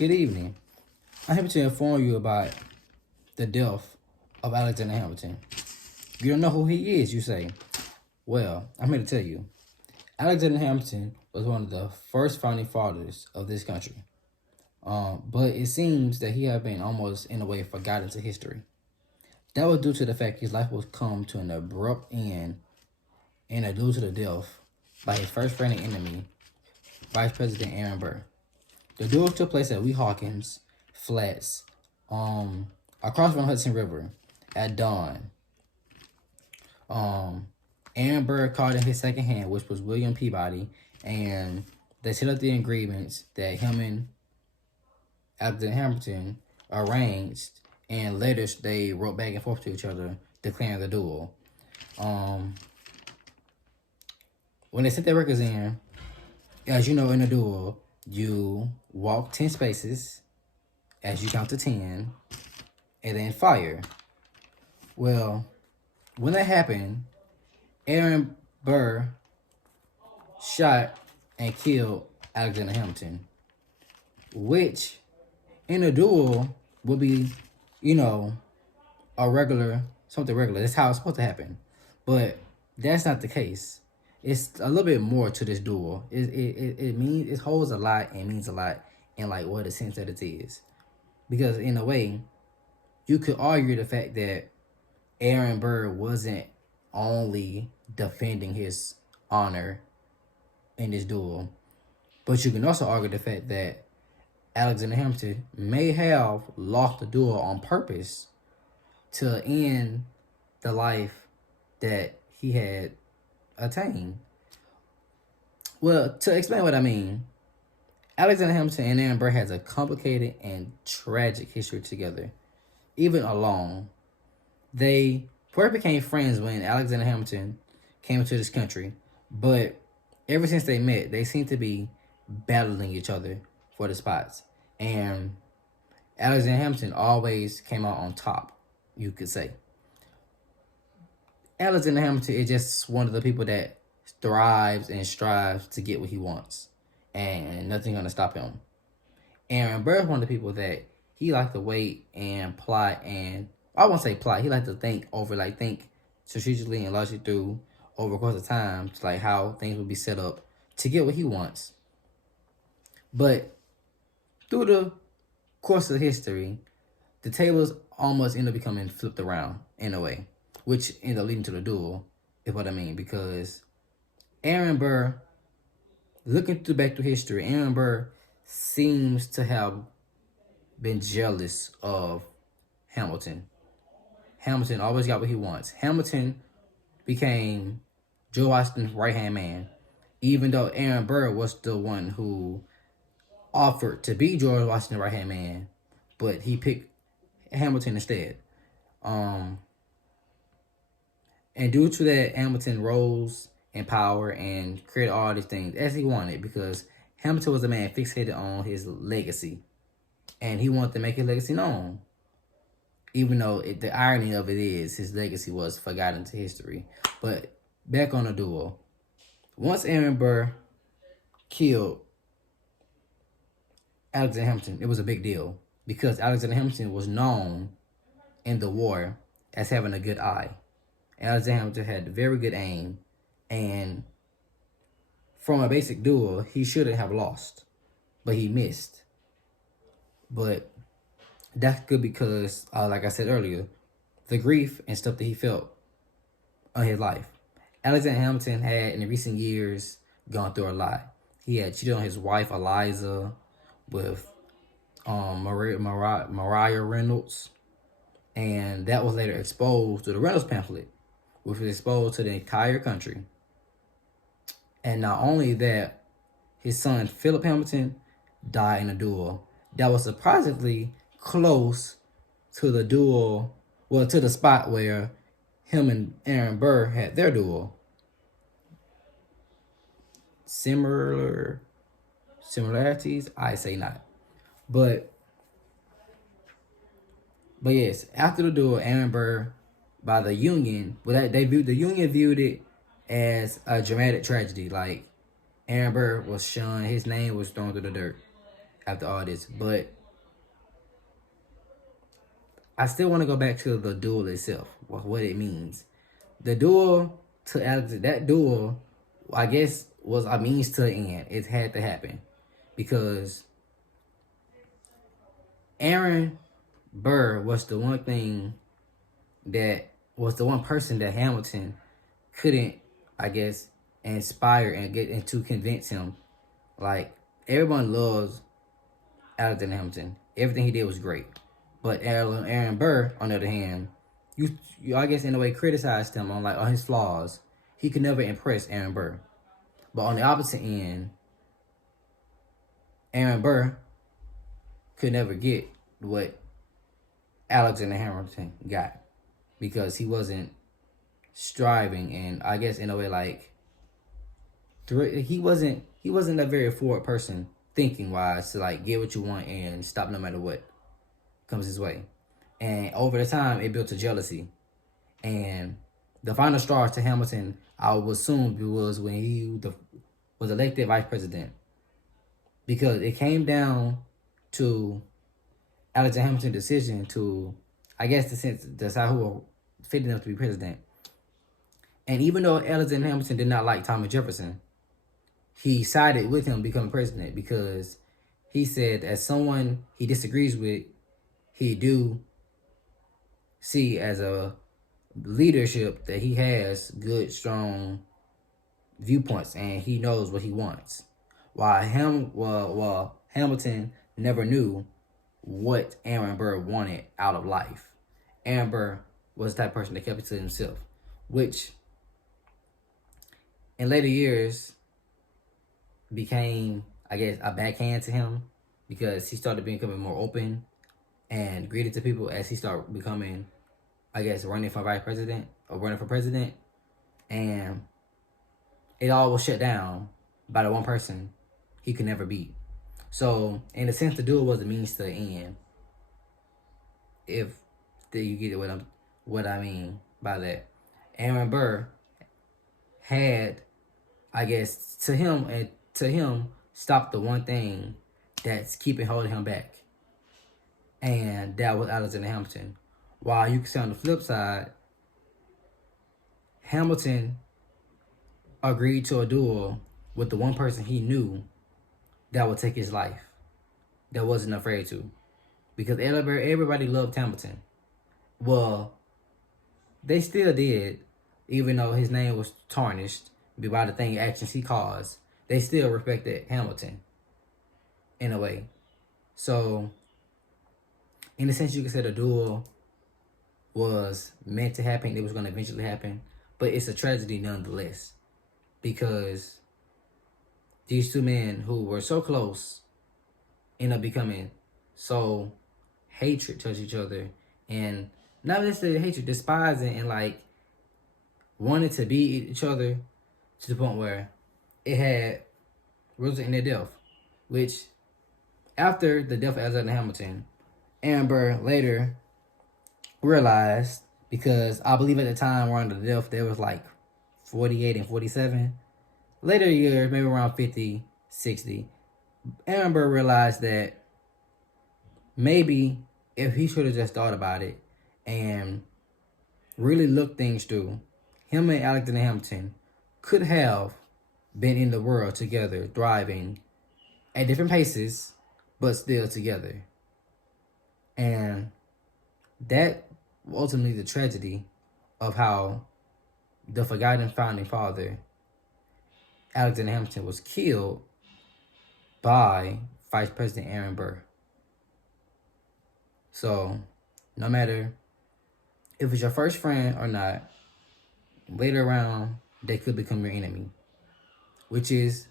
Good evening. I'm here to inform you about the death of Alexander Hamilton. You don't know who he is, you say. Well, I'm here to tell you. Alexander Hamilton was one of the first founding fathers of this country. But it seems that he had been almost, in a way, forgotten to history. That was due to the fact his life was come to an abrupt end and due to the death by his first friend and enemy, Vice President Aaron Burr. The duel took place at Weehawkins Flats, across from Hudson River, at dawn. Aaron Burr called in his second hand, which was William Peabody, and they set up the agreements that him and Alexander Hamilton arranged, and later they wrote back and forth to each other, declaring the duel. When they sent their records in, as you know, in a duel, you walk 10 spaces as you count to 10, and then fire. Well, when that happened, Aaron Burr shot and killed Alexander Hamilton, which in a duel would be, something regular. That's how it's supposed to happen. But that's not the case. It's a little bit more to this duel. It holds a lot and means a lot in like what the sense that it is. Because in a way, you could argue the fact that Aaron Burr wasn't only defending his honor in this duel, but you can also argue the fact that Alexander Hamilton may have lost the duel on purpose to end the life that he had attained. Well, to explain what I mean, Alexander Hamilton and Aaron Burr has a complicated and tragic history together. Even alone, they first became friends when Alexander Hamilton came into this country, but ever since they met, they seem to be battling each other for the spots. And Alexander Hamilton always came out on top, you could say. Alexander Hamilton is just one of the people that thrives and strives to get what he wants, and nothing's gonna stop him. Aaron Burr is one of the people that he liked to wait and plot, and I won't say plot. He liked to think strategically and logically through over the course of time, to like how things would be set up to get what he wants. But through the course of history, the tables almost end up becoming flipped around in a way, which ended up leading to the duel, is what I mean. Because Aaron Burr, looking back through history, Aaron Burr seems to have been jealous of Hamilton. Hamilton always got what he wants. Hamilton became George Washington's right-hand man, even though Aaron Burr was the one who offered to be George Washington's right-hand man, but he picked Hamilton instead. And due to that, Hamilton rose in power and created all these things as he wanted, because Hamilton was a man fixated on his legacy, and he wanted to make his legacy known. Even though the irony of it is his legacy was forgotten to history. But back on the duel. Once Aaron Burr killed Alexander Hamilton, it was a big deal, because Alexander Hamilton was known in the war as having a good eye. Alexander Hamilton had very good aim, and from a basic duel, he shouldn't have lost, but he missed. But that's good because, like I said earlier, the grief and stuff that he felt on his life. Alexander Hamilton had, in the recent years, gone through a lot. He had cheated on his wife, Eliza, with Mariah Reynolds, and that was later exposed to the Reynolds pamphlet, which was exposed to the entire country. And not only that, his son, Philip Hamilton, died in a duel that was surprisingly close to the duel, to the spot where him and Aaron Burr had their duel. Similarities? I say not. But yes, after the duel, Aaron Burr, by the Union, the Union viewed it as a dramatic tragedy. Like, Aaron Burr was shunned, his name was thrown through the dirt. after all this. But I still want to go back to the duel itself, what it means. The duel to Alex, that duel, I guess, was a means to the end. It had to happen because Aaron Burr was the one thing that was the one person that Hamilton couldn't, I guess, inspire and get and to convince him. Like, everyone loves Alexander Hamilton. Everything he did was great. But Aaron Burr, on the other hand, you I guess in a way criticized him on his flaws. He could never impress Aaron Burr. But on the opposite end, Aaron Burr could never get what Alexander Hamilton got because he wasn't striving, and I guess in a way like he wasn't a very forward person thinking wise to like get what you want and stop no matter what comes his way. And over the time, it built a jealousy. And the final straw to Hamilton, I would assume, was when he was elected vice president. Because it came down to Alexander Hamilton's decision to, I guess, decide who fit enough to be president. And even though Alexander Hamilton did not like Thomas Jefferson, he sided with him becoming president because he said as someone he disagrees with, he do see as a leadership that he has good, strong viewpoints and he knows what he wants. While Hamilton never knew what Aaron Burr wanted out of life. Aaron Burr was the type of person that kept it to himself, which in later years became, I guess, a backhand to him because he started becoming more open and greeted to people as he started becoming, I guess, running for vice president or running for president. And it all was shut down by the one person he could never beat. So, in a sense, the duel was a means to the end. If you get what I mean by that. Aaron Burr had, I guess, to him, stopped the one thing that's holding him back. And that was Alexander Hamilton. While you can say on the flip side, Hamilton agreed to a duel with the one person he knew that would take his life, that wasn't afraid to. Because everybody loved Hamilton. Well, they still did, even though his name was tarnished by the actions he caused. They still respected Hamilton, in a way. So, in a sense, you could say the duel was meant to happen. It was going to eventually happen. But it's a tragedy nonetheless. Because these two men who were so close end up becoming so hatred towards each other. And not necessarily hatred, despising and like wanting to beat each other to the point where it had resulted in their death. Which, after the death of Alexander Hamilton, Aaron Burr later realized, because I believe at the time around the death there was like 48 and 47. Later years, maybe around 50, 60, Aaron Burr realized that maybe if he should have just thought about it and really looked things through, him and Alexander Hamilton could have been in the world together, thriving at different paces, but still together. And that ultimately the tragedy of how the forgotten founding father, Alexander Hamilton, was killed by Vice President Aaron Burr. So, no matter if it's your first friend or not, later on, they could become your enemy. Which is,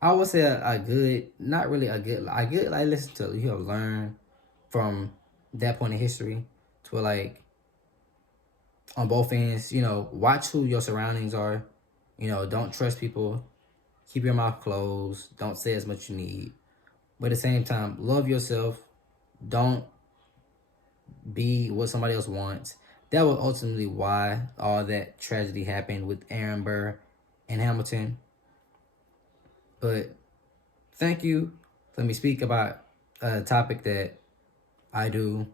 I would say a good, not really a good, like listen to, you have learned from that point in history to like, on both ends, watch who your surroundings are. Don't trust people. Keep your mouth closed. Don't say as much you need. But at the same time, love yourself. Don't be what somebody else wants. That was ultimately why all that tragedy happened with Aaron Burr and Hamilton. But thank you Let me speak about a topic that I do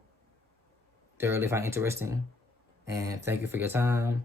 thoroughly find interesting. And thank you for your time.